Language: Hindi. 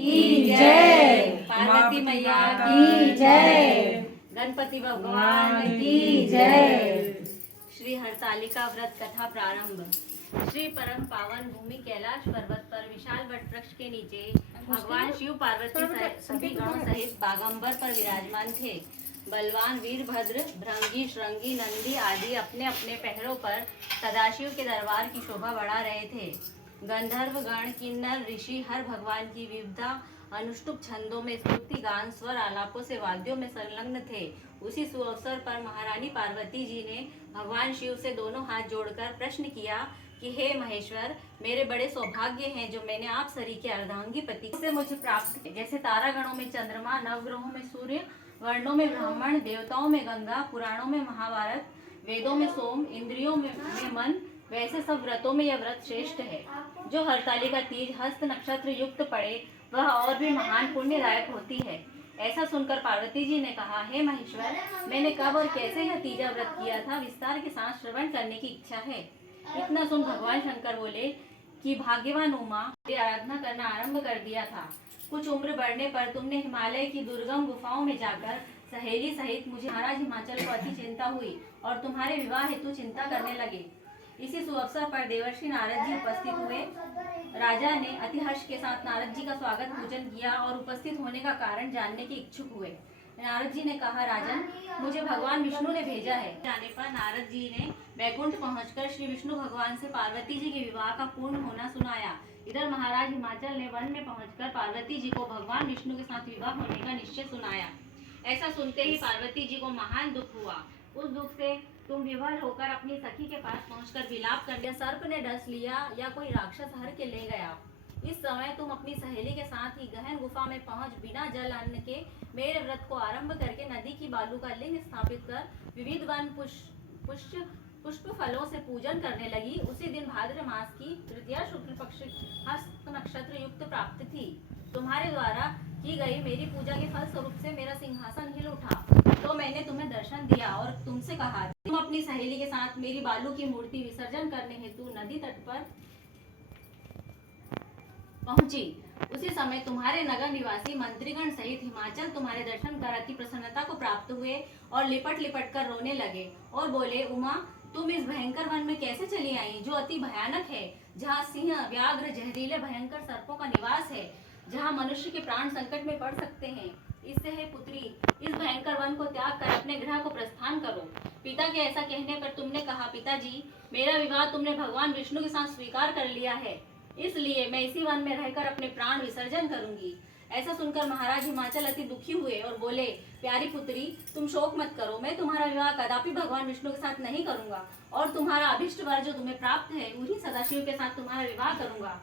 की जय। पार्वती मैया की जय। गणपति भगवान की जय। श्री हरतालिका व्रत कथा प्रारंभ। श्री परम पावन भूमि कैलाश पर्वत पर विशाल वट वृक्ष के नीचे भगवान शिव पार्वती सभी गणों सहित बागंबर पर विराजमान थे। बलवान वीरभद्र, भृंगी, श्रृंगी, नंदी आदि अपने अपने पहरों पर सदाशिव के दरबार की शोभा बढ़ा रहे थे। गंधर्व गण, किन्नर, ऋषि हर भगवान की विविधता अनुष्टुप छंदों में स्तुति गान, स्वर आलापों से वाद्यों में संलग्न थे। उसी सुअवसर पर महारानी पार्वती जी ने भगवान शिव से दोनों हाथ जोड़कर प्रश्न किया कि हे महेश्वर, मेरे बड़े सौभाग्य हैं जो मैंने आप सरी के अर्धांगी पति से मुझे प्राप्त किए। जैसे तारागणों में चंद्रमा, नवग्रहों में सूर्य, वर्णों में ब्राह्मण, देवताओं में गंगा, पुराणों में महाभारत, वेदों में सोम, इंद्रियों में मन, वैसे सब व्रतों में यह व्रत श्रेष्ठ है। जो हरतालिका तीज हस्त नक्षत्र युक्त पड़े वह और भी महान पुण्यदायक होती है। ऐसा सुनकर पार्वती जी ने कहा, हे महेश्वर, मैंने कब और कैसे यह तीजा व्रत किया था, विस्तार के साथ श्रवण करने की इच्छा है। इतना सुन भगवान शंकर बोले कि भाग्यवान उमा, आराधना करना आरंभ कर दिया था। कुछ उम्र बढ़ने पर तुमने हिमालय की दुर्गम गुफाओं में जाकर सहेली सहित मुझे महाराज हिमाचल को अति चिंता हुई और तुम्हारे विवाह हेतु चिंता करने लगे। इसी सुअवसर पर देवर्षि नारद जी उपस्थित हुए। राजा ने अति हर्ष के साथ नारद जी का स्वागत पूजन किया और उपस्थित होने का कारण जानने के इच्छुक हुए। नारद जी ने कहा, राजन, मुझे भगवान विष्णु ने भेजा है। जाने पर नारद जी ने वैकुंठ पहुंचकर श्री विष्णु भगवान से पार्वती जी के विवाह का पूर्ण होना सुनाया। इधर महाराज हिमाचल ने वन में पहुंचकर पार्वती जी को भगवान विष्णु के साथ विवाह होने का निश्चय सुनाया। ऐसा सुनते ही पार्वती जी को महान दुख हुआ। उस दुख से तुम विवल होकर अपनी सखी के पास पहुंचकर विलाप कर दिया। सर्प ने डस लिया या कोई राक्षस हर के ले गया। इस समय तुम अपनी सहेली के साथ ही गहन गुफा में पहुंच बिना जल अन्न के मेरे व्रत को आरंभ करके नदी की बालू का लिंग स्थापित कर विविध वन पुष्प फलों से पूजन करने लगी। उसी दिन भाद्र मास की तृतीया शुक्ल पक्ष हस्त नक्षत्र युक्त प्राप्त थी। तुम्हारे द्वारा की गई मेरी पूजा के फल स्वरूप से मेरा सिंहासन हिल उठा, तो मैंने तुम्हें दर्शन दिया और तुमसे कहा, तुम अपनी सहेली के साथ मेरी बालू की मूर्ति विसर्जन करने हेतु नदी तट पर पहुंची। उसी समय तुम्हारे नगर निवासी मंत्रीगण सहित हिमाचल तुम्हारे दर्शन कर अति प्रसन्नता को प्राप्त हुए और लिपट लिपट कर रोने लगे और बोले, उमा, तुम इस भयंकर वन में कैसे चली आई जो अति भयानक है, जहाँ सिंह, व्याघ्र, जहरीले भयंकर सर्पों का निवास है, जहाँ मनुष्य के प्राण संकट में पड़ सकते हैं। इससे है पुत्री, इस भयंकर वन को त्याग कर अपने गृह को प्रस्थान करो। पिता के ऐसा कहने पर तुमने कहा, पिताजी, मेरा विवाह तुमने भगवान विष्णु के साथ स्वीकार कर लिया है, इसलिए मैं इसी वन में रहकर अपने प्राण विसर्जन करूंगी। ऐसा सुनकर महाराज हिमाचल अति दुखी हुए और बोले, प्यारी पुत्री, तुम शोक मत करो, मैं तुम्हारा विवाह कदापि भगवान विष्णु के साथ नहीं करूंगा और तुम्हारा अभिष्ट वर जो तुम्हें प्राप्त है उन्हीं सदाशिव के साथ तुम्हारा विवाह करूंगा।